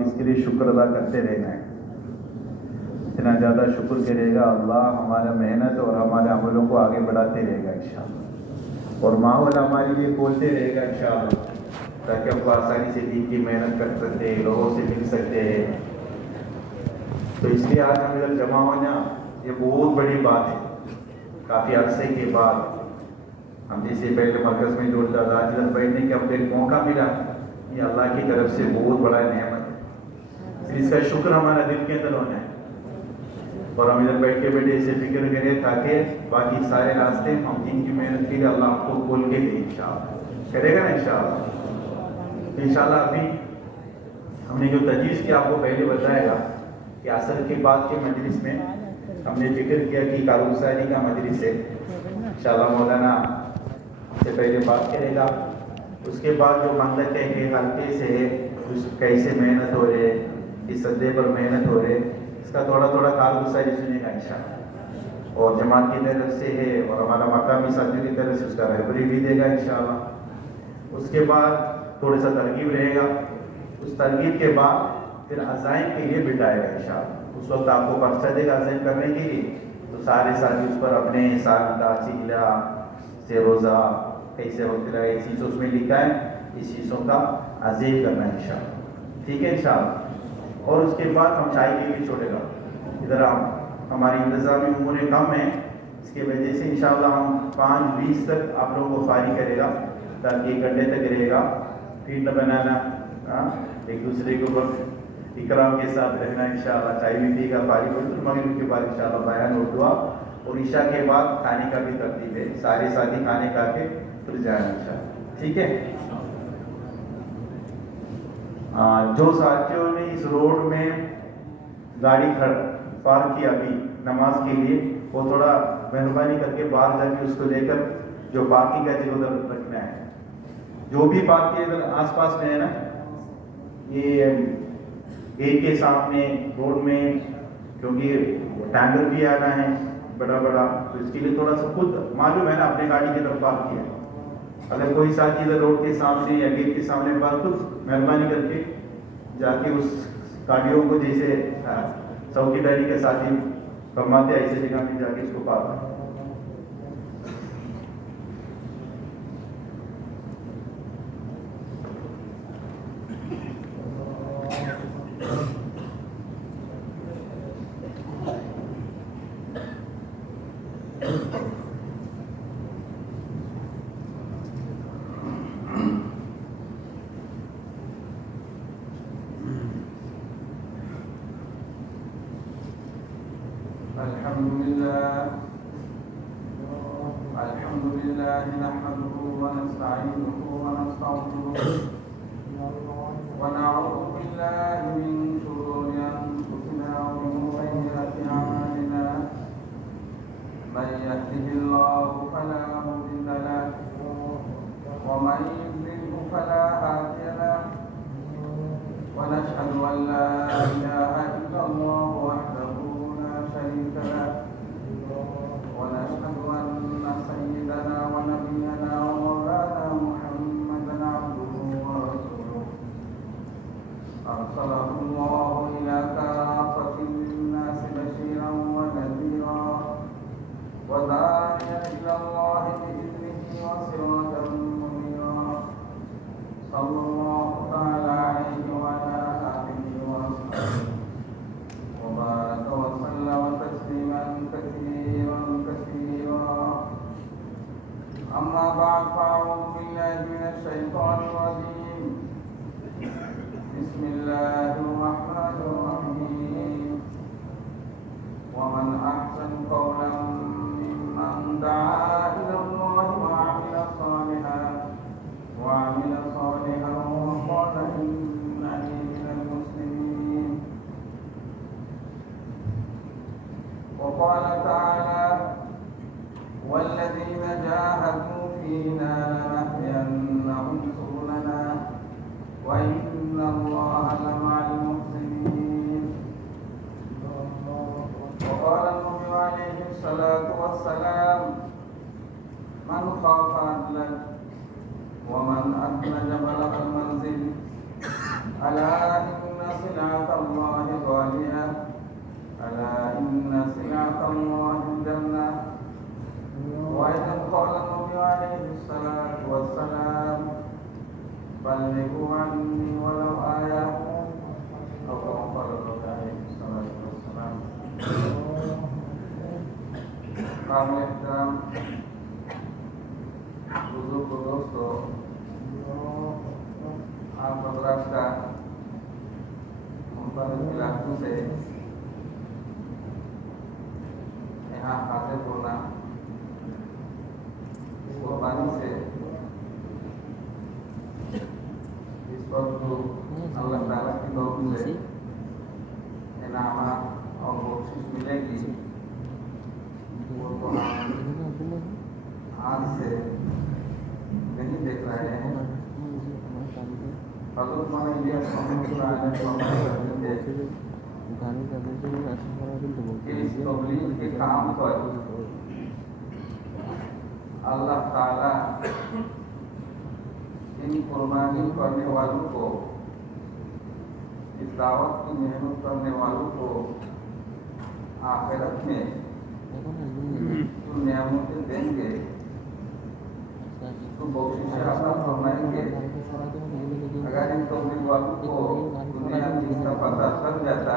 इसके लिए शुक्र अदा करते रहना है। इतना ज़्यादा शुक्र करेगा अल्लाह हमारा मेहनत और हमारे अमलों को आगे बढ़ाते रहेगा इंशाअल्लाह, और माहौल हमारे लिए खोलते रहेगा इंशाअल्लाह, ताकि हम आसानी से दीन की मेहनत कर सकते हैं, लोगों से मिल सकते हैं। तो इसलिए आज हम इधर जमा होना ये बहुत बड़ी बात है। काफ़ी अरसे के बाद हम जैसे पहले मरकज़ में जोड़ता था, आज इधर बैठने का हमको एक मौका मिला, ये अल्लाह की तरफ से बहुत बड़ा नेमत है। इसका शुक्र हमारा दिल के अंदर होना है, और हम इधर बैठ के बैठे इसे फिक्र करें ताकि बाकी सारे रास्ते हम दिन की मेहनत के लिए अल्लाह आपको खोल के दे इंशाअल्लाह, करेगा ना इंशाअल्लाह। इंशाअल्लाह अभी हमने जो तजवीज़ किया आपको पहले बताएगा कि असर के बाद के मजलिस में हमने जिक्र किया कि कारूसारी का मजलिस है, इंशाअल्लाह मौलाना से पहले बात करेगा। उसके बाद जो मंदक है कि हल्के से है, उस कैसे मेहनत हो रही है, इस सदे पर मेहनत हो रहे, इसका थोड़ा थोड़ा कारगुजारी सुनेगा इंशाअल्लाह, और जमात की तरफ से है और हमारा मकामी साथियों की तरफ से उसका रहबरी भी देगा इंशाअल्लाह। उसके बाद थोड़ा सा तरगीब रहेगा, उस तरगीब के बाद फिर अज़ाइम के लिए बिठाएगा इंशाअल्लाह। उस वक्त आपको पर्चा देगा अज़ाइम करने के लिए, तो सारे साथी उस पर अपने साल का चिल्ला से रोज़ा कैसे वक्त लगा ये चीज़ उसमें लिखा है, इस चीज़ों का अज़ीम करना है इंशाअल्लाह, ठीक है इंशाअल्लाह। और उसके बाद हम चाय के लिए छोड़ेगा। इधर हम हमारी इंतज़ामी उम्र कम है, इसके वजह से इंशाअल्लाह हम 5:20 तक आप लोगों को फारी करेगा, ताकि 1 घंटे तक रहेगा। फिर न बनाना, एक दूसरे के ऊपर इकराम के साथ रहना इंशाअल्लाह। चाय भी पिएगा, फारी हो तो मगरिब के बाद इंशाअल्लाह बयान और दुआ, और ईशा के बाद खाने का भी तरतीब है, सारे साथी खाने खा के फिर जाए इंशाअल्लाह, ठीक है। जो साथियों ने इस रोड में गाड़ी पार्क की अभी नमाज के लिए, वो थोड़ा मेहरबानी करके बाहर जाके उसको लेकर जो पार्किंग का जगह उधर रखना है। जो भी पार्क के इधर आसपास में है ना, ये गेट के सामने रोड में, क्योंकि टैंकर भी आना है बड़ा बड़ा, तो इसके लिए थोड़ा सा खुद मालूम है ना अपने गाड़ी की तरफ पार्क किया। अगर कोई साथी इधर रोड के सामने या गेट के सामने पार्क, तो मेहरबानी करके जाके उस गाड़ियों को जैसे चौकीदारी के साथी फरमाते ऐसे जगह पे जाके इसको पार्क। अल्हम्दुलिल्लाह नहमदुहु व नस्तईनुहु व नस्तगफिरुह व नऊज़ु बिल्लाहि मिन शुरूरि अंफुसिना व मिन सय्यिआति अमालिना। मन यहदिहिल्लाहु फला मुदिल्ल लहु व मन युद्लिल्हु फला हादिय लहु। व नशहदु अन ला इलाहा इल्लल्लाह वहदहु ला शरीका लहु ونشهد أن سيدنا ونبينا ومولانا محمدا عبده ورسوله أرسله الله إلى كافة الناس بشيرا ونذيرا وداعيا إلى الله بإذنه وسراجا منيرا صلى الله تعالى عليه وعلى آله وأصحابه وبارك وسلم تسليما كثيرا كثيرا. أما بعد فأعوذ بالله من الشيطان الرجيم. بسم الله الرحمن الرحيم. ومن أحسن قولا ممن دعا إلى الله وعمل صالحا وقال إنني من المسلمين. وقال تعالى والذين جاهدوا فينا لنهدينهم سبلنا وإن الله لمع المحسنين. وقال النبي عليه الصلاة والسلام من خاف أدلج ومن أدلج بلغ المنزل ألا إن الصلاة والسلام بلغوا عني ولو آية أو كما قال الله عليه الصلاة والسلام. काबिल एहतराम बुजुर्ग दोस्तों, आप मद्रास का मुंतजिम इलाकों से यहाँ हाजिर होना कुर्बानी से इस वक्त अल्लाह ताला की तौफीक से इनामात और बख्शिश मिलेगी, वो तो आज से नहीं देख रहे हैं। हज़रत मौलाना इलियास रहमतुल्लाह अलैह फरमाते थे कि इस तबलीग के काम पर अल्लाह ताला इन कुर्बानी करने वालों को, इस दावत की मेहनत करने वालों को आखिरत में जो नियामतें देंगे, तो बख्शिश अता फरमाएंगे। अगर इन तबलीग वालों को दुनिया में इसका पता चल जाता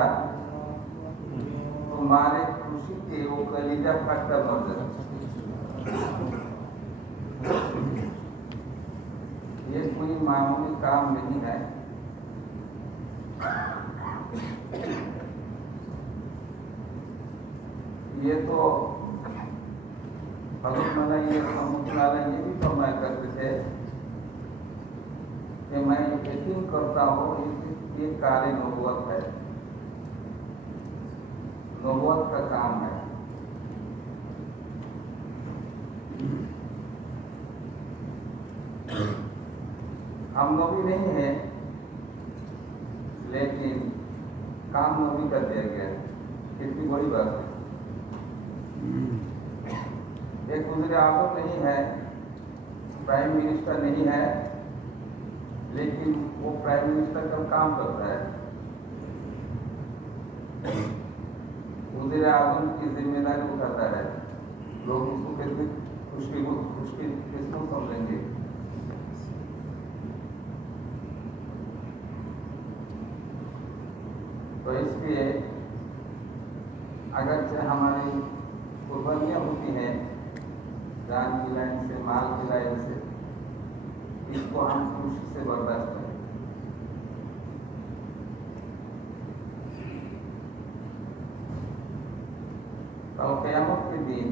तो हमारे खुशी के वो कलीजा फटकर मर जाता। ये कोई मामूली काम नहीं है। ये तो हज़रत मौलाना ये भी फरमाया करते थे कि मैं यकीन करता हूँ ये कार्य नबूवत है, नबूवत का काम है। हम नबी नहीं है, लेकिन काम नबी कर दिया गया। कितनी बड़ी बात है। एक वज़ीर आज़म नहीं है, प्राइम मिनिस्टर नहीं है, लेकिन वो प्राइम मिनिस्टर का काम करता है। वज़ीर आज़म की जिम्मेदारी उठाता है। लोग उसको कितनी खुशकिस्मत समझेंगे। तो इसलिए अगरचे हमारी कुर्बानियाँ होती हैं जान की लाइन से, माल की लाइन से, इसको हम खुशी से बर्दाश्त करें। कल क़यामत के दिन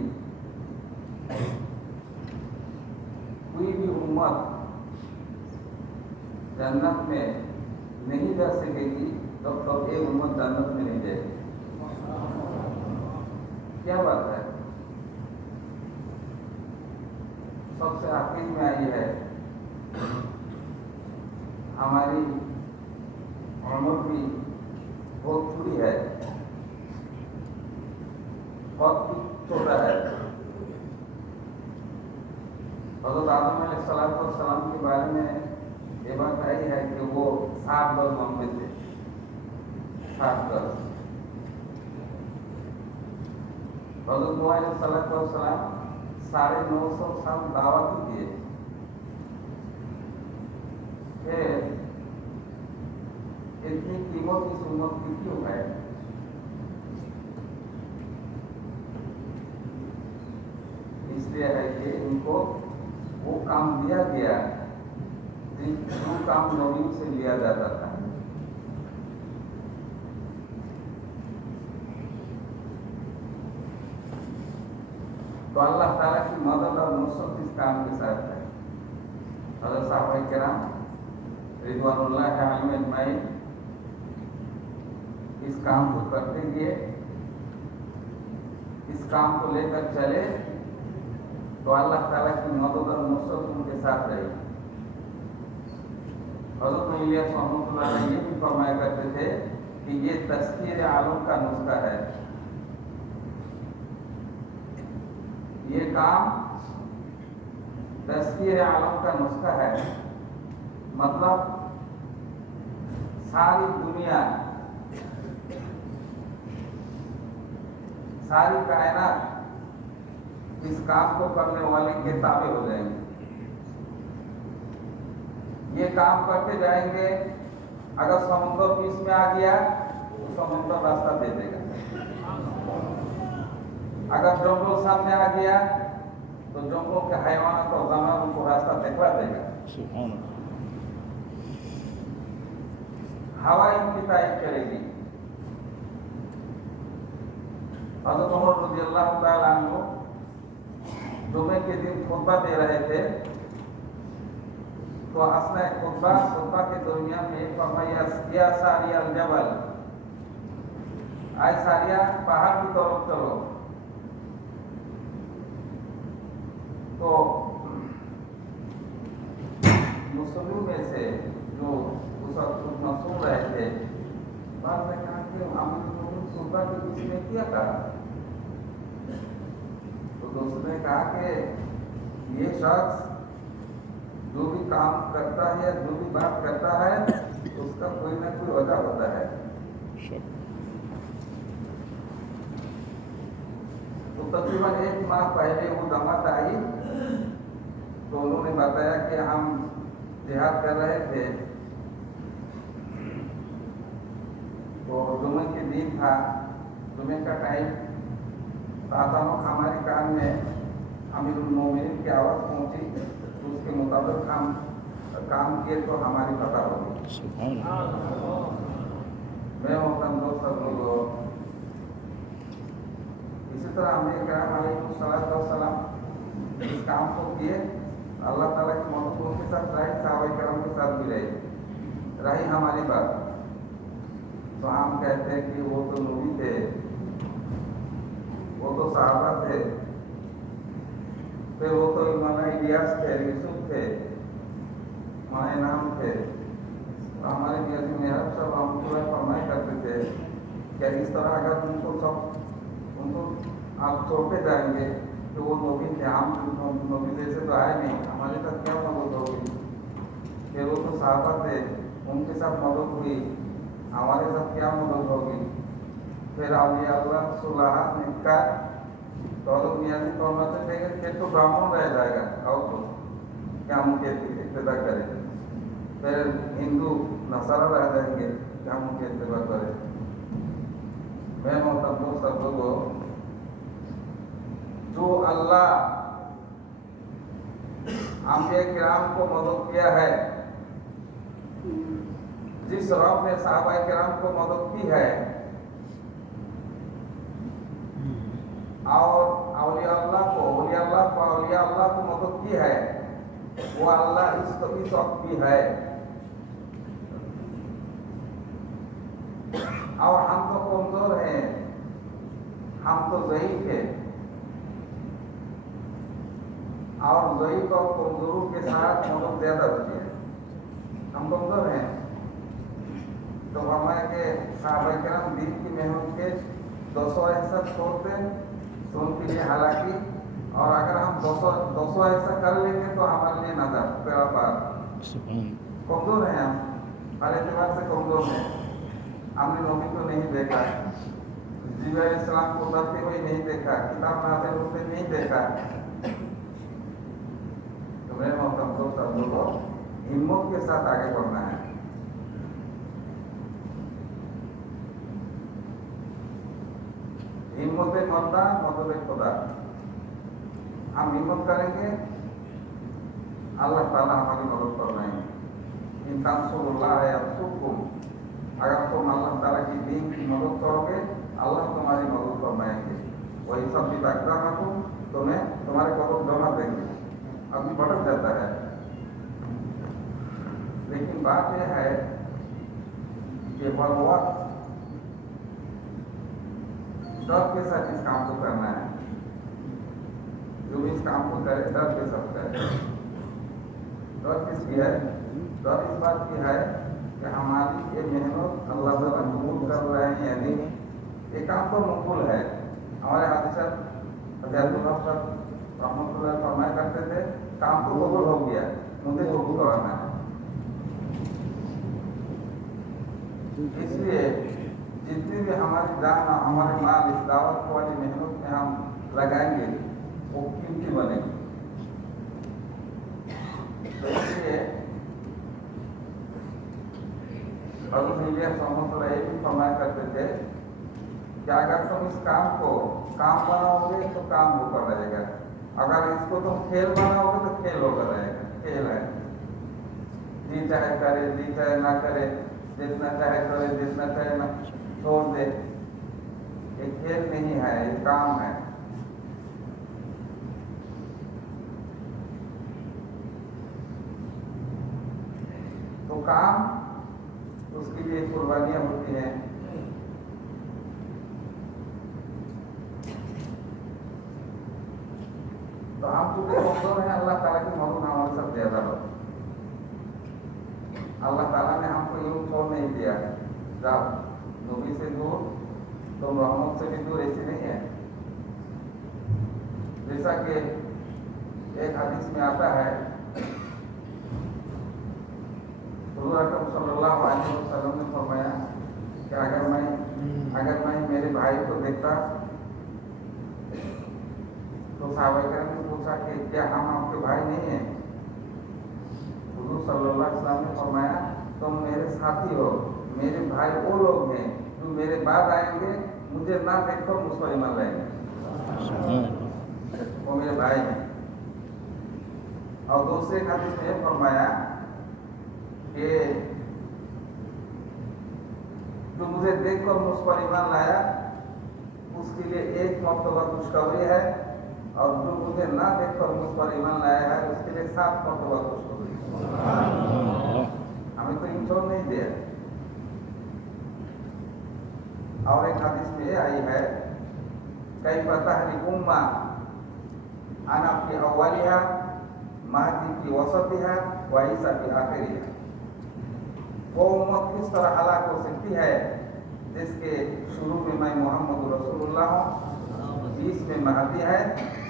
कोई भी उम्मत जन्नत में नहीं जा सकेगी तब तक एक उम्मत जन्नत में नहीं जाएगी। क्या बात है? सबसे आखिर में आई है हमारी उम्र भी बहुत थोड़ी है, बहुत छोटा है। हज़रत आदम अलैहिस्सलाम के बारे में ये बात आई है कि वो 60 गज लंबे थे, 60 गज। हज़रत नूह अलैहिस्सलाम 950 साल दावत दिए। फिर इतनी कीमत इस उम्मत की क्यों है? इसलिए है कि इनको वो काम दिया गया जो काम नबी से लिया जाता था। तो अल्लाह ताला की मदद और नुसरत इस काम के साथ है। हज़रत साहबा किराम रिज़वानुल्लाह अलैहिम अजमाइन इस काम को करते गए, इस काम को लेकर चले तो अल्लाह ताला की मदद और नुसरत उनके साथ रही। हज़रत इलियास रहमतुल्लाह अलैह ये भी फरमाया करते थे कि ये तस्कीर आलम का नुस्खा है। ये काम तस्कीर आलम का नुस्खा है, मतलब सारी दुनिया, सारी कायनात इस काम को करने वाले के ताबे हो जाएंगे। ये काम करते जाएंगे, अगर समुद्र बीच में आ गया तो समुद्र रास्ता दे देगा, अगर जंगल सामने आ गया तो जंगल के हैवानात और जानवरों को रास्ता दिखला देगा। हवा इनकी तारीफ करेगी। हज़रत उमर रज़ियल्लाहु ताला अन्हु जुमे के दिन खुतबा दे रहे थे, तो असना खुतबा के दरमियान में फरमाया, या सारिया अल जबल, आए सारिया पहाड़ की तरफ चलो। तो मुस्लिम में से जो उस वक्त सुन रहे थे, बाद में कहा कि हम खुतबा के बीच में क्या कहा? तो दोस्तों ने कहा कि ये शख्स जो भी काम करता है, जो भी बात करता है, उसका कोई ना कोई वजह होता है। तो तकरीबन 1 माह पहले वो दामाद आई, तो उन्होंने बताया कि हम जिहाद कर रहे थे, तो जुमे के दिन था, जुमे का टाइम, अचानक हमारे कान में अमीरुल मोमिनीन की आवाज़ पहुंची, तो उसके मुताबिक हम काम किए तो हमारी पता होगी। मैं मोहतरम दोस्त लोगों, इसी तरह हमें अलैहिस्सलाम इस काम को किए, अल्लाह ताला की मदद उनके साथ रही, सहाबाए किराम के साथ भी रही हमारी बात। तो हम कहते हैं कि वो तो नबी थे, वो तो सहाबा थे, फिर वो तो मौलाना इलियास थे, यूसुफ थे, मौलाना नाम थे। तो हमारे मियाजी मेहर साहब हम फरमाया करते थे कि इस तरह अगर उनको आप छोड़ते जाएंगे तो वो नबी थे, हम नबी जैसे तो आए नहीं, हमारे साथ क्या मदद होगी? फिर वो तो सहाबा थे, उनके साथ मदद हुई, हमारे साथ क्या मदद होगी? फिर औलिया अल्लाह सुलह निका तो मियाजी फरमाते थे कि फिर तो ब्राह्मण रह जाएगा, और तो क्या हम उनके इत्तेदा करें? फिर हिंदू नसारा रह जाएंगे, क्या हम उनके इत्तेदा करें? मैं मोहतरम दोस्त सब लोगों, जो अल्लाह अंबिया किराम को मदद किया है, जिस रब ने सहाबाए किराम को मदद की है, और औलिया अल्लाह को मदद की है, वो अल्लाह इस वक्त भी है। और हम तो कमजोर हैं, हम तो ज़ईफ हैं, और ज़ईफ और कमजोरों के साथ मदद ज्यादा होती है। हम कमजोर हैं तो हमारे के सहाबाए किराम दिन की मेहनत के 200 ऐसा छोड़ते तो उनके लिए हालांकि, और अगर हम 200 ऐसा कर लेंगे तो हमारे लिए नजर पेड़ा पार। कमजोर हैं हम, हर एतबार से कमजोर हैं। हमने नबी को नहीं देखा, जिब्रील अलैहिस्सलाम को उतरते हुए नहीं देखा, किताब नाज़िल होते नहीं देखा। तो मेरे मोहतरम दोस्त सब लोगों, हिम्मत के साथ आगे बढ़ना है। हिम्मत मर्दा मदद खुदा। हम हिम्मत करेंगे, अल्लाह ताला हमारी मदद कर रहे हैं। इन तंसुरुल्लाह यंसुरकुम, अगर तुम अल्लाह ताला की दीन की मदद करोगे, अल्लाह तुम्हारी मदद फरमाएंगे। वही सब भी तकदा को तुम्हें तुम्हारे कदम जमा देंगे। अभी भटक जाता है, लेकिन बात यह है कि हर वक्त डर के साथ इस काम को करना है। जो भी इस काम को करे डर के साथ करे। डर किसकी है? डर इस बात की है कि हमारी ये मेहनत अल्लाह ताला कबूल कर रहे हैं या नहीं। ये काम तो मकबूल है। हमारे हादिसा रहमतुल्लाह फरमाया करते थे, काम तो कबूल हो गया, मुझे कबूल कराना है। इसलिए जितनी भी हमारी जान, हमारे माल इस दावत वाली मेहनत में हम लगाएंगे, वो कीमती बनेगी। तो इसलिए हज़रत इलियास रहमतुल्लाह अलैह भी फरमाया करते थे कि अगर तुम इस काम को काम बनाओगे तो काम होकर रहेगा, अगर इसको तुम खेल बनाओगे तो खेल होकर रहेगा। खेल है, जी चाहे करे जी चाहे ना करे, जितना चाहे करे जितना चाहे ना छोड़ दे, ये खेल नहीं है, ये काम है। तो काम, उसके लिए कुर्बानियां होती हैं। तो हम चूंकि कमजोर हैं, अल्लाह ताला की मदद हमारे साथ ज्यादा हो। अल्लाह ताला ने हमको यूं छोड़ नहीं दिया, जब नबी से दूर तो रहमत से भी दूर, ऐसी नहीं है। जैसा कि एक हदीस में आता है, हुज़ूर अकरम सल्लल्लाहु अलैहि वसल्लम ने फरमाया कि अगर मैं मेरे भाई को देखता तो सहाबा-ए-किराम ने पूछा कि क्या हम आपके भाई नहीं हैं? हुज़ूर सल्लल्लाहु अलैहि वसल्लम ने फरमाया तुम मेरे साथी हो, मेरे भाई वो लोग हैं जो मेरे बाद आएंगे, मुझे ना देखकर मुझ पर ईमान लाएंगे, वो मेरे भाई हैं। और दूसरे हदीस में फरमाया कि जो मुझे देखकर मुझ पर ईमान लाया उसके लिए एक मर्तबा खुशखबरी है, और जो मुझे ना देखकर मुझ पर ईमान लाया है उसके लिए 7 मर्तबा खुशखबरी। हमें तो इन छोड़ नहीं दिया। और एक हदीस में आई है, कई पता है उम्मा आना की अव्वलिहा, महदी की वसतिहा, व ईसा की आखिरिहा। वो उम्मत किस तरह हलाक हो सकती है जिसके शुरू में मैं मोहम्मद रसूलुल्लाह हूँ, बीच में महदी है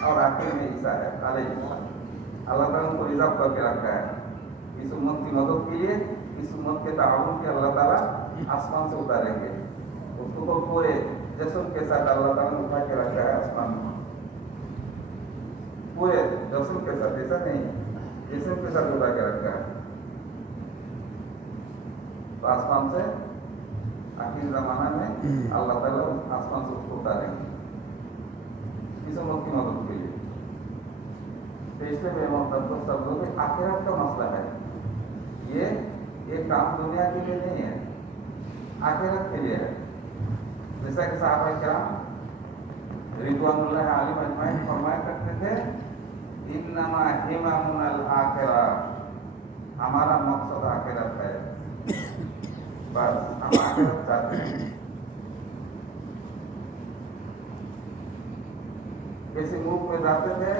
और आखिर में ईसा है अलैहिस्सलाम। अल्लाह ताला उनको रिजर्व करके रखा है इस उम्मत की मदद के लिए। इस उम्मत के ताउन के अल्लाह ताला आसमान से उतारेंगे उसको, तो पूरे जश्न के साथ अल्लाह ताला ने उठा के रखा है आसमान में, पूरे जश्न के साथ, ऐसा नहीं जश्न के साथ उठा के रखा है। तो आसमान से आखिर जमाना में अल्लाह ताला आसमान से उसको उतारेंगे इस उम्मत की मदद के लिए। तो इसलिए मैं मोहतरम शब्दों में आखिरत का मसला है, ये काम दुनिया के लिए नहीं है, आखिरत के लिए है। जैसा कि सहाबा-ए-किराम रिज़वानुल्लाह अलैहिम अजमाइन फरमाया करते थे, इन्नमा हिमामुनल आखिरह, हमारा मकसद आखिरत है, बस हम आखिरत चाहते हैं। किसी मुल्क में जाते थे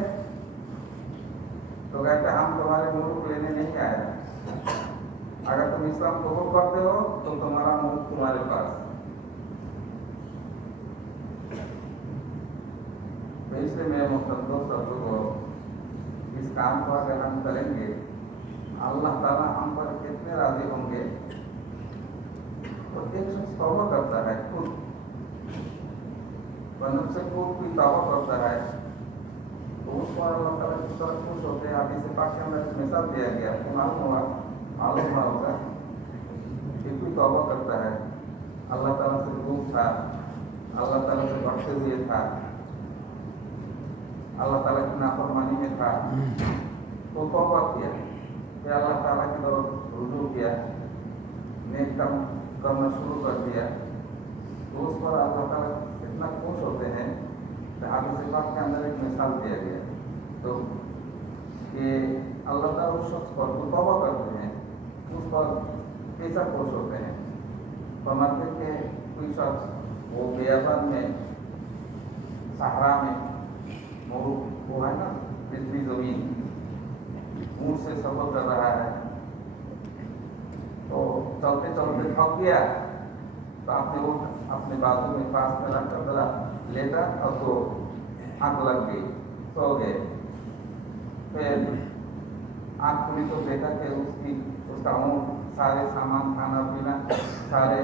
तो कहते हम तुम्हारे मुल्क लेने नहीं आए, अगर तुम इस्लाम कबूल करते हो तो तुम्हारा मुल्क तुम्हारे पास। तो इसलिए मेरे मुहतरम दोस्तों को इस काम को अगर हम करेंगे, अल्लाह ताला हम पर कितने राजी होंगे। तो एक शख्स तौबा करता है खुद, बनब से खुद भी तौबा करता है, तो उस पर अल्लाह ताला किस तरह खुश होते हैं। अभी से पाक के अंदर एक मिसाल दिया गया, आपको मालूम हुआ होगा। एक भी तौबा करता है, अल्लाह ताला से दूर था, अल्लाह ताला से बख्शे हुए था, अल्लाह ताला की नाफरमानी में था, तो तौबा किया, फिर अल्लाह ताला की तरफ रुजू किया, नेक काम करना शुरू कर दिया, तो उस पर अल्लाह ताला कितना खुश होते हैं। तो आगे से बात के अंदर एक मिसाल दिया गया, तो ये अल्लाह ताला उस शख्स पर जो तौबा करते हैं उस पर कैसा खुश होते हैं। फरमाते कि कोई शख्स वो बियाबान में, सहारा में, वो है ना पृथ्वी जमीन, ऊँट से सफर कर रहा है, तो चलते चलते थक गया, तो आपने ऊँट अपने बाजू में पास में रखकर जरा लेटा और तो आँख लग गई, सो गए। फिर आँख खुली तो देखा कि उसका ऊँट सारे सामान, खाना पीना सारे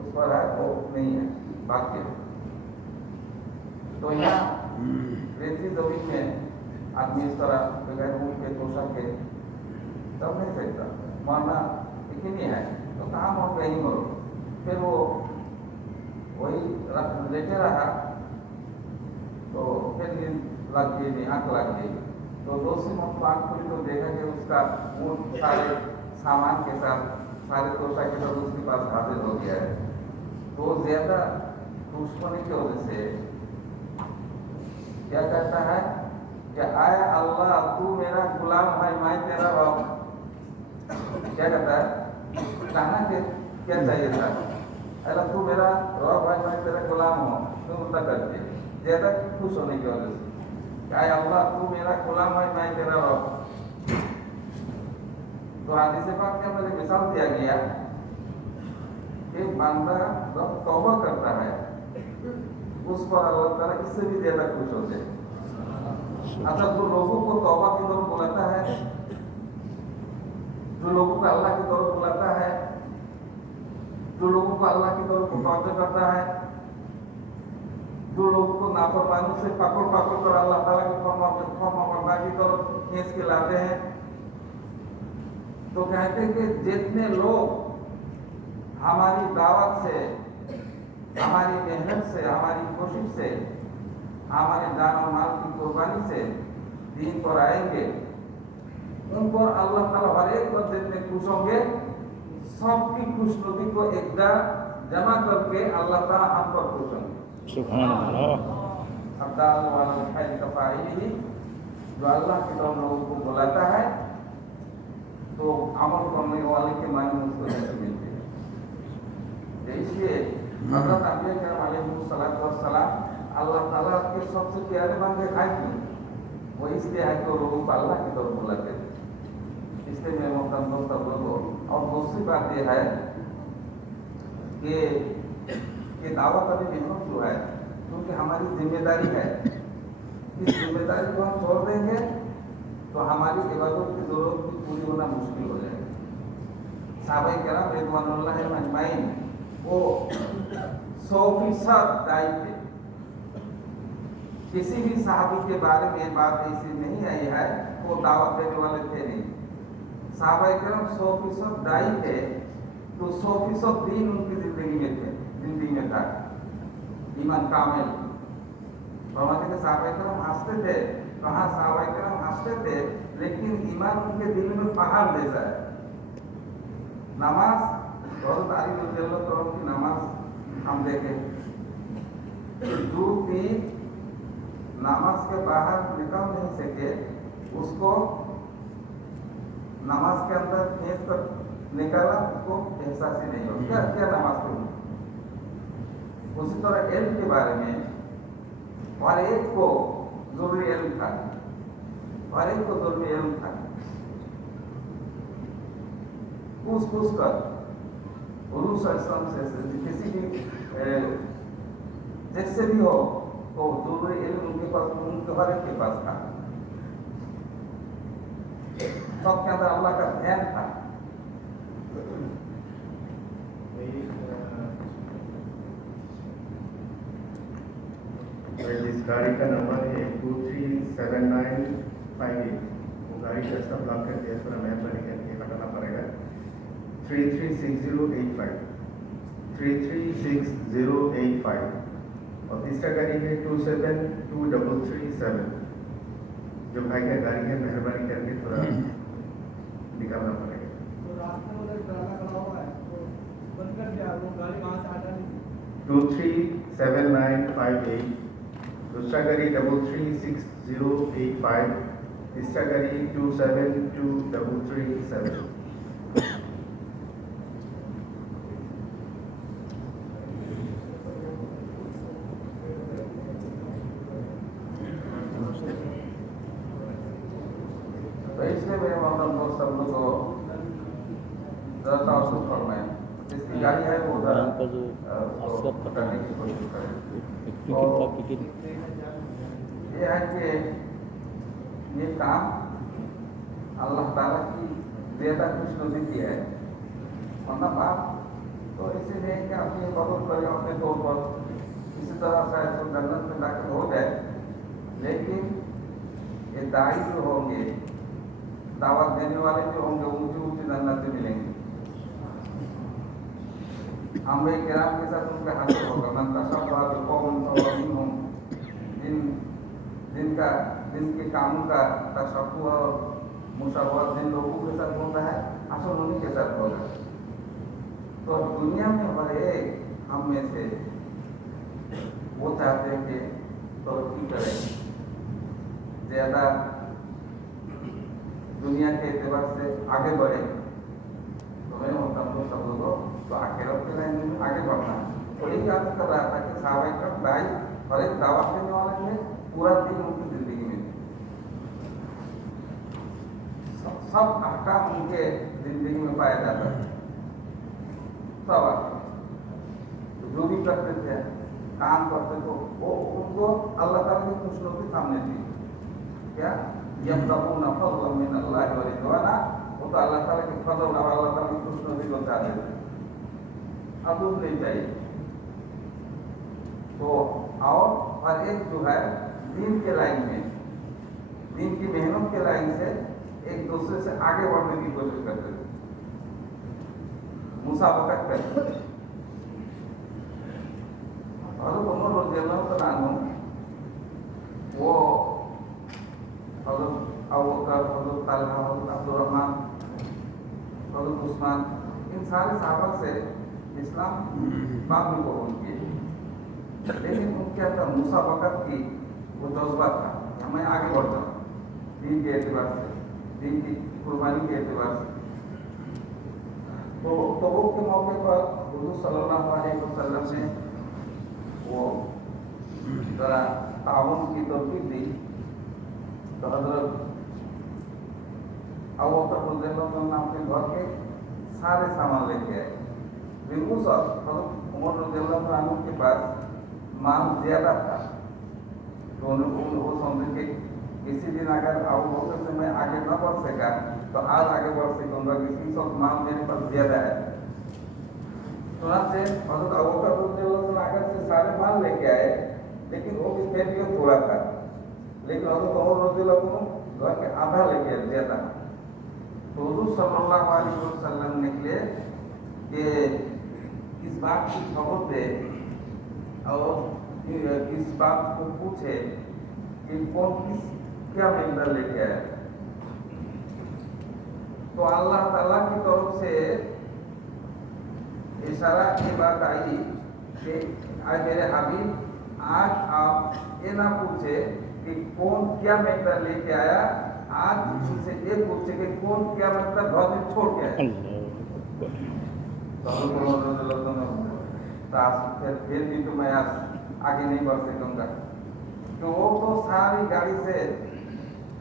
उस पर है, वो नहीं है, भाग गया। तो यहाँ रेती जमीन में आदमी इस तरह बगैर ऊँट के पोषक के चल नहीं सकता, मरना यकीनी है। तो कहाँ मौत गई मरो। फिर वो वही लेटे रहा तो फिर नींद लग गई, आँख लग गई। तो दूसरी मौत आँख खुली तो देखा कि उसका ऊँट सारे सामान के साथ, सारे तोशा के साथ उसके पास हाजिर हो गया है। तो ज्यादा खुश होने की वजह से क्या कहता है कि आय अल्लाह तू मेरा गुलाम है, मैं तेरा रब। क्या कहता है, कहना के क्या चाहिए था, अल्लाह तू मेरा रब है, मैं तेरा गुलाम हूँ। तो उल्टा करके ज्यादा खुश होने की वजह से आय अल्लाह तू मेरा गुलाम है, मैं तेरा रब। तो हदीस पाक के अंदर मिसाल दिया गया कि बंदा जब तौबा करता है उस पर अल्लाह ताला इससे भी ज्यादा खुश होते हैं। अच्छा, जो लोगों को तौबा की तरफ बुलाता है, जो लोगों को अल्लाह की तरफ बुलाता है, जो लोगों को अल्लाह की तरफ मुताबिक करता है, जो लोगों को नाफरमानी से पकड़ पकड़ कर अल्लाह ताला की फरमाबरदारी की तरफ खींच के लाते हैं, तो कहते हैं कि जितने लोग हमारी दावत से, हमारी मेहनत से, हमारी कोशिश से, हमारे जान और माल की कुर्बानी से दीन पर आएंगे, उन पर अल्लाह ताला हर एक पर जितने खुश होंगे, सबकी खुशनुदी को एक जमा करके अल्लाह ताला हम पर खुश होंगे। सुभान अल्लाह। अब्दाल वाला खैर कफाई, जो अल्लाह की तरफ लोगों को बुलाता है तो अमल करने वाले के मायने में उसको नहीं मिलते। इसलिए हज़रत अंबिया किराम अलैहिस्सलाम अल्लाह ताला के सबसे प्यारे बंदे हैं क्यों? वो इसलिए है कि वो लोगों को अल्लाह की तरफ बुलाते थे। इसलिए मैं मोहतरम दोस्त लोगों, और दूसरी बात यह है कि दावत अभी मेहनत जो है, क्योंकि हमारी जिम्मेदारी है, इस जिम्मेदारी को हम छोड़ देंगे तो हमारी इबादत की जरूरत भी पूरी होना मुश्किल हो जाएगी। साहबा किराम रिज़वानुल्लाह अजमाइन वो 100% दाई थे। किसी भी साहबी के बारे में बात ऐसी नहीं आई है वो दावत देने वाले थे नहीं। साहबा किराम 100% दाई थे, तो 100% दीन उनकी जिंदगी में था, ईमान कामिल। फरमाते थे साहबा किराम हंसते थे, कहाँ साहबा किराम हंसते थे, लेकिन ईमान उनके दिल में पहाड़ जैसा है। नमाज, हज़रत अली रज़ियल्लाहु अन्हु की नमाज हम देखें, जो भी नमाज के बाहर निकल नहीं सके उसको नमाज के अंदर खींच कर निकाला, उसको एहसास ही नहीं हो क्या क्या नमाज पढ़ी। उसी तरह इल्म के बारे में और एक को जरूरी इल्म था, और एक को जरूरी इल्म था, पूछ कर से किसी भी जैसे भी हो तो जरूरी इल्म उनके पास, उनके हर एक के पास था। सबके अंदर अल्लाह का ध्यान था। इस गाड़ी का नंबर है 237958। वो गाड़ी का सब लॉक करके थोड़ा मेहरबानी करके हटाना पड़ेगा। 336085 336085। और तीसरा गाड़ी है 272337। जो भाई का गाड़ी है मेहरबानी करके थोड़ा निकालना पड़ेगा। तो रास्ते में ड्रामा खड़ा हुआ है तो बंद कर दिया, वो गाड़ी वहाँ से हटा ली। 237958। दूसरा गाड़ी 336085। तीसरा गाड़ी 272337। तो इसलिए मेरे मोहतरम दोस्त सब लोग को जरा तासुब फरमाएं, जिसकी गाड़ी है वो उधर का जो असर पकड़ने की कोशिश करें। टिकट ये है कि ये काम अल्लाह ताला की ज़्यादा खुशनुदी की है, वरना बात तो इसीलिए कि आप ये कबूल करें अपने तौर पर, इसी तरह शायद तो जन्नत में दाखिल हो जाए। लेकिन ये दाई जो होंगे, दावत देने वाले जो होंगे, ऊंची ऊंची जन्नतें मिलेंगी। अम्बे किराम के साथ उनका हासिल होगा। मन तशब्बह बिकौमिन फहुवा मिनहुम, जिनके कामों का तशब्बुह और मुशब्बह जिन लोगों के साथ होता है, असल उन्हीं के साथ होगा। तो दुनिया में हर एक हम में से वो चाहते हैं कि तरक्की करें, ज़्यादा दुनिया के एतबार से आगे बढ़े। तो मैं होता हूँ सब लोगों तो आखिरत के लाइन में आगे बढ़ना है। और यही याद कर रहा था कि साहबा का भाई हर एक दावा देने वाले में पूरा दिन उनकी जिंदगी में सब अहकाम उनके जिंदगी में पाया जाता है। सब जो भी करते थे, काम करते थे, वो उनको अल्लाह ताला की खुशनुदी सामने थी। क्या यब्तगून फज़लन मिन अल्लाह व रिज़वाना, वो तो अल्लाह ताला की फज़ल और अल्लाह ताला की खुशनुदी को चाहते थे। अब कुछ नहीं चाहिए। तो और हर एक जो है दीन के लाइन में, दीन की मेहनत के लाइन से एक दूसरे से आगे बढ़ने की कोशिश करते थे, मुसाबकत करते थे। हज़रत उमर रज़ियल्लाहु तआला अन्हु वो हज़रत अबू बकर, हज़रत तलहा, हज़रत अब्दुर्रहमान, हज़रत उस्मान, इन सारे सहाबा से इस्लाम बाद में कबूल किए। लेकिन उनके अंदर मुसाबकत की वो जज्बा था, हमें आगे बढ़ना दीन के एतबार से, दीन की कुर्बानी के एतबार से। तो तबूक के मौके पर हुज़ूर सल्लल्लाहु अलैहि वसल्लम ने वो जरा ताउन की तरकीब दी। तो हज़रत अबू बकर रज़ियल्लाहु अन्हु अपने घर के सारे सामान लेके आए। बिल्कुल हज़रत उमर रज़ियल्लाहु अन्हु के पास माल ज़्यादा था, तो उन्होंने वो समझे कि किसी दिन अगर अबू बकर से मैं आगे न बढ़ सका तो आज आगे बढ़ सकूँगा, किसी सब माल मेरे पास ज़्यादा है। से हज़रत अबू बकर रज़ियल्लाहु अन्हु आगे से सारे माल लेके आए, लेकिन वो भी फिर भी थोड़ा था। लेकिन हज़रत उमर रज़ियल्लाहु अन्हु घर के आधा लेके आए ज़्यादा। तो हुज़ूर सल्लल्लाहु अलैहि वसल्लम निकले कि इस बात की खबर दे और इस बात को पूछे कि कौन किस क्या मेंबर लेके आया। तो अल्लाह ताला की तरफ से इशारा की बात आई कि आज मेरे हबीब, आज आप ये ना पूछे कि कौन क्या मेंबर लेके आया, आज उनसे ये पूछे कि कौन क्या मेंबर घर में छोड़ के आया। फिर भी तो मैं आगे नहीं बढ़ सकूंगा। तो वो तो सारी गाड़ी से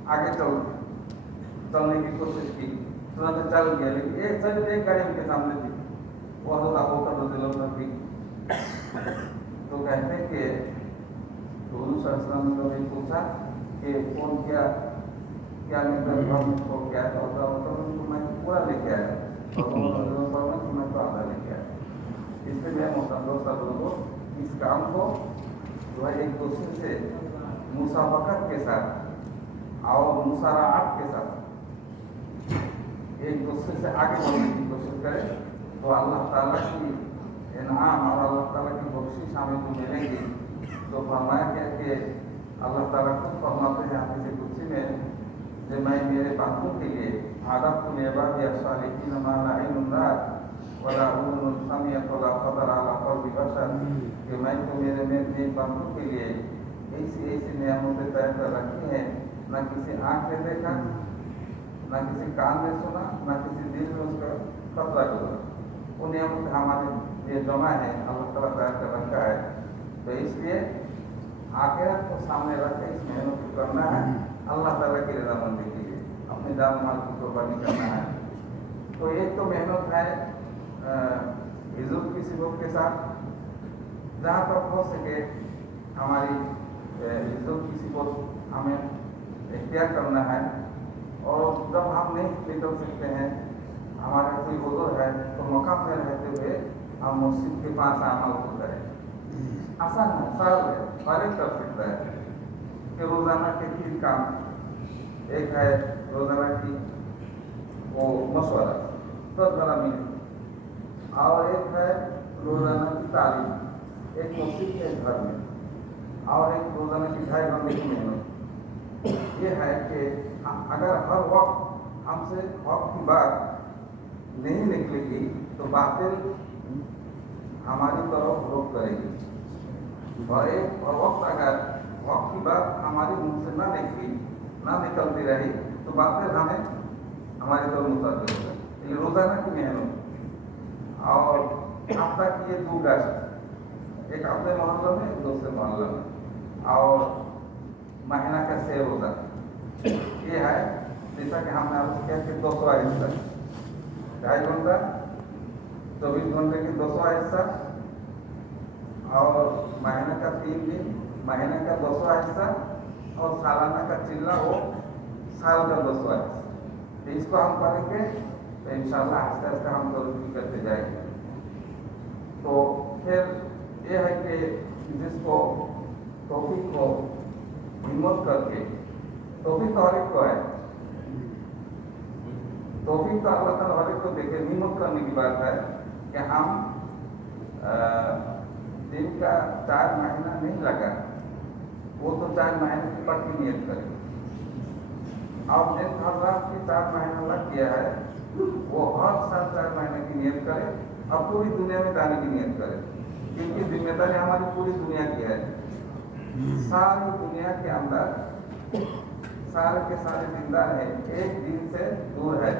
आगे चलने की कोशिश की, तुरंत चल गया, लेकिन एक गाड़ी उनके सामने थी, वो तो अबू बकर रज़ियल्लाहु अन्हु भी। तो कहते हैं कि हुज़ूर सल्लल्लाहु अलैहि वसल्लम ने पूछा कि कौन क्या मेरे घर में छोड़ के आया, तो मैं पूरा लेके आया, और मैं तो आधा लेके आया। इसलिए मैं मोहतरम दोस्त लोगों इस काम को जो है एक दूसरे से मुसाबकत के साथ और मुसाराअत के साथ एक दूसरे से आगे बढ़ने की कोशिश करें, तो अल्लाह ताला की इनाम और अल्लाह ताला की बख्शिश हमें को मिलेगी। तो फरमाया क्या कि अल्लाह ताला खुद फरमाते हैं हदीस कुदसी में कि मैं मेरे बातों के लिए आदत को इबादी अस्सालिकीन मा ला इल्म रअत वला उज़ुन समिअत वला ख़तर अला क़ल्बि बशर, कि मैं तो मेरे बातों के लिए ऐसी नियामतें तय कर रखी हैं, न किसी आँख ने देखा, न किसी कान ने सुना, न किसी दिल में उसका खतरा गुजरा। वो नियमत हमारे लिए जमा है, अल्लाह ताला तय कर रखा है। तो इसलिए आखिरत को सामने रख के इस मेहनत को करना है, अल्लाह ताला की रज़ामंदी के लिए अपने जान माल की कुर्बानी करना है। तो एक तो मेहनत है इज़्ज़त की सिबत के साथ, जहाँ तक हो सके हमारी इज़्ज़त की सिबत हमें इख्तियार करना है। और जब हम नहीं निकल सकते हैं, हमारा कोई उज़्र है, तो मकाम में रहते हुए हम मस्जिद के पास अमल को करें। आसान है, सरल है, हर एक कर सकता है कि रोज़ाना के 3 काम, एक है रोज़ाना की वो मशवरा 10-12 मिनट, और एक है रोजाना की तारीफ, एक मस्जिद के घर में और एक रोजाना की 2.5 घंटे की मेहनत, ये है कि अगर हर वक्त हमसे हक की बात नहीं निकलेगी तो बातिल हमारी तरफ रुख करेगी, और एक वक्त अगर हक की बात हमारे मुंह से ना निकलती रही तो बातिल हमें हमारी तरफ मुतवज्जह होगा। ये रोजाना की मेहनत और हफ्ता की ये 2 गश्त, एक अपने मोहल्ले में एक दूसरे मोहल्ले में, और महीना का 6 रोजा, ये है जैसा कि हमने आपसे किया कि 200 हिस्सा, 2.5 घंटा 24 घंटे की 200 हिस्सा, और महीने का 3 दिन, महीने का 200 हिस्सा, और सालाना का चिल्ला वो साल का 200 हिस्सा। तो इसको हम करेंगे तो इंशाल्लाह आस्ते आस्ते हम तरक्की करते जाएंगे। तो फिर ये है कि जिसको तौफीक को हिम्मत करके, तौफीक तो हर एक को है, तौफीक तो अल्लाह ताला हर एक को देखे, हिम्मत करने की बात है कि हम दिन का 4 महीना नहीं लगा, वो तो 4 महीने की पक्की नियत करें। अब जिन हजरात की 4 महीना लग गया है वो हर साल 4 महीने की नियत करे और पूरी दुनिया में जाने की नियत करे, क्योंकि जिम्मेदारी हमारी पूरी दुनिया की है। सारी दुनिया के अंदर सारे के सारे जिंदा है, एक दिन से दूर है,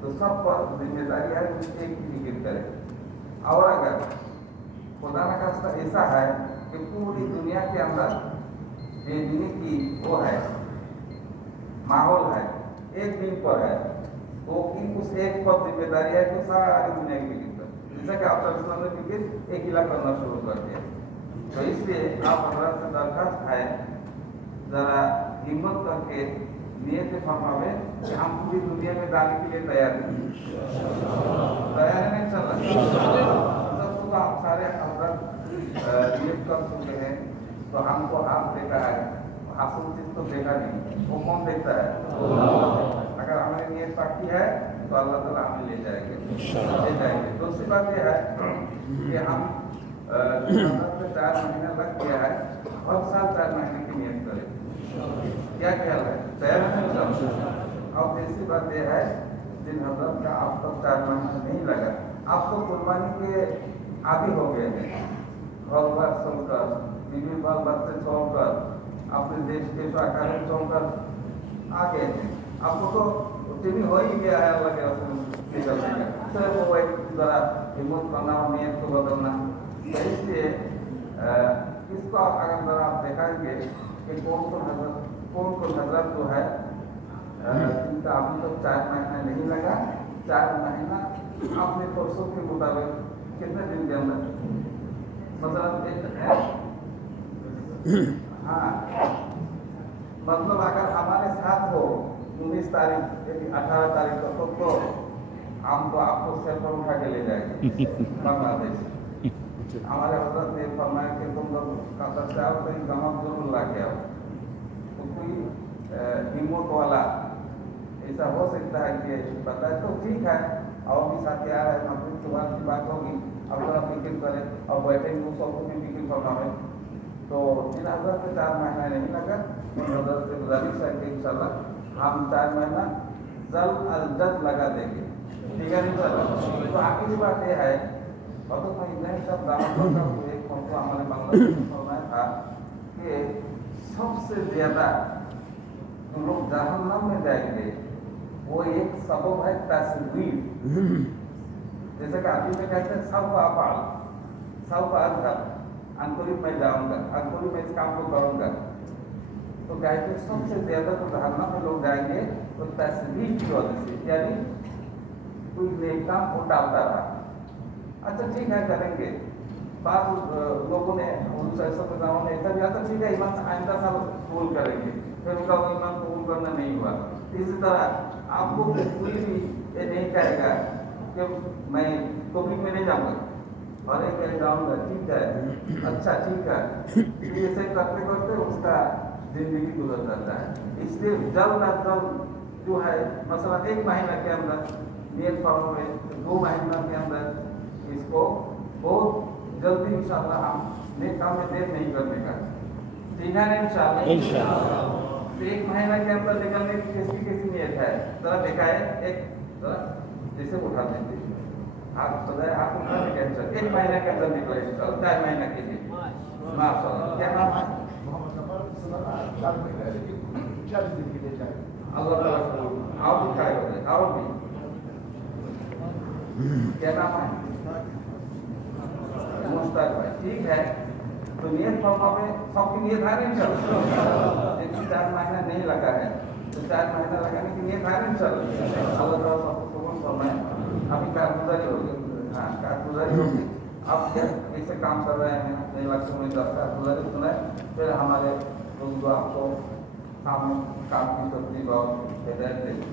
तो सब पर जिम्मेदारी है कि एक की जिक्र करे। और अगर खुदा न खास्ता ऐसा है कि पूरी दुनिया के अंदर बेदीनी की वो है माहौल है, एक दिन पर है, तो कि उस एक पर जिम्मेदारी है तो सारी दुनिया की फिक्र, जैसा कि आप ने फिक्र एक इला करना शुरू कर दिया। तो इसलिए आप हमारा से दरखास्त है जरा हिम्मत करके नियत फरमावे कि हम पूरी दुनिया में जाने के लिए तैयार हैं, तैयार है नहीं चल रहा तो आप सारे हजरत नियत कर चुके हैं, तो हमको आप देखा है, हासिल चीज तो देखा नहीं, वो कौन देखता है? अगर हमारी नियत पक्की है तो अल्लाह ताला हमें ले जाएंगे। दूसरी बात यह है कि हम 4 महीना लग गया है, हर साल 4 महीने की नियत करें, क्या ख्याल है? तैयार है? और तीसरी बात यह है जिन हजरत का अब तक 4 महीना नहीं लगा, आप तो कुर्बानी के आदि हो गए हैं, घर बार छोड़कर, बीवी बाल बच्चे छोड़कर, अपने देश के आकार छोड़कर आ गए थे, आपको तो टीवी हो ही गया है अल्लाह के रसूल सिर्फ वो एक जरा हिम्मत करना और नियत को बदलना। तो इसलिए इसको अगर जरा आप देखेंगे कि कौन हजरत जो है जिनका अभी तक 4 महीना नहीं लगा, 4 महीना अपने कोर्सों के मुताबिक कितने दिन के अंदर, मतलब हाँ, मतलब अगर हमारे साथ हो 19 तारीख 18 तारीख को तो हम तो आपको सेल पर उठा के ले जाएंगे बांग्लादेश। हमारे हजरत ने फरमाया कि तुम लोग कतर से आओ तो गमक जरूर ला के आओ, तो कोई हिम्मत वाला ऐसा हो सकता है कि बताए तो ठीक है, और भी साथी आ रहे हैं, मस्जिद के बाद की बात होगी, अब थोड़ा फिक्र करें और बैठेंगे तो सबको भी फिक्र फरमावे। तो जिन हजरत से 4 महीना नहीं लगा उन हजरत से गुजारिश है कि इंशाल्लाह हम 4 महीना जल्द अज जल्द लगा देंगे, ठीक है इंशाल्लाह। तो आखिरी बात यह है, और तो मैं इतना ही सब दावा करता हूँ, एक मौका हमारे बांग्लादेश में फरमाया था कि सबसे ज्यादा जो लोग जहन्नम में जाएंगे वो एक सबब है तस्वीर, जैसे कि आदमी में कहते हैं सब अजहर अंकुरित में जाऊंगा, अंकुरित में इस काम को करूंगा, तो कहते सबसे ज्यादा तो जहन्नम में लोग जाएंगे तो तस्वीर की वजह से, यानी कोई नेक काम को डालता रहा, अच्छा ठीक है करेंगे, बाद लोगों ने ने ऐसा भी आता ठीक है ईमान आइंदा साल कबूल करेंगे, फिर उनका वो ईमान कबूल करना नहीं हुआ। इसी तरह आपको कोई भी ये नहीं कहेगा कि मैं पब्लिक में नहीं जाऊंगा, और एक कहीं जाऊंगा, ठीक है अच्छा ठीक है, ऐसे करते करते उसका जिंदगी गुजर जाता है। इसलिए जल्द अज जल्द जो है मसला 1 महीना के अंदर नियत फॉर्म में 2 महीना के अंदर इसको बहुत जल्दी इंशाल्लाह हम नेक काम में देर नहीं करने का। ठीक है ना इंशाल्लाह? इंशाल्लाह। तो 1 महीना के अंदर निकलने की कैसी नियत है? जरा दिखाए एक जरा जैसे उठा देते आप सदा आप उठा के कैसे 1 महीने के अंदर निकले इंशाल्लाह 4 महीने के लिए। माशाल्लाह। क्या नाम है? अल्लाह ताला आओ दिखाए होते आओ भी। क्या नाम है? मुश्ताक भाई। ठीक है तो नियत फॉर्मा में सबकी नियत है नहीं चल 4 महीना नहीं लगा है तो 4 महीना लगाने की नियत है नहीं चल अल्लाह ताला सबको कबूल फरमाए। अभी कारगुजारी होगी। हाँ कारगुजारी होगी। अब ऐसे काम कर रहे हैं 1 लाख से 10 कारगुजारी सुनाए फिर हमारे लोग आपको सामने काम की सब्जी और हिदायत देंगे।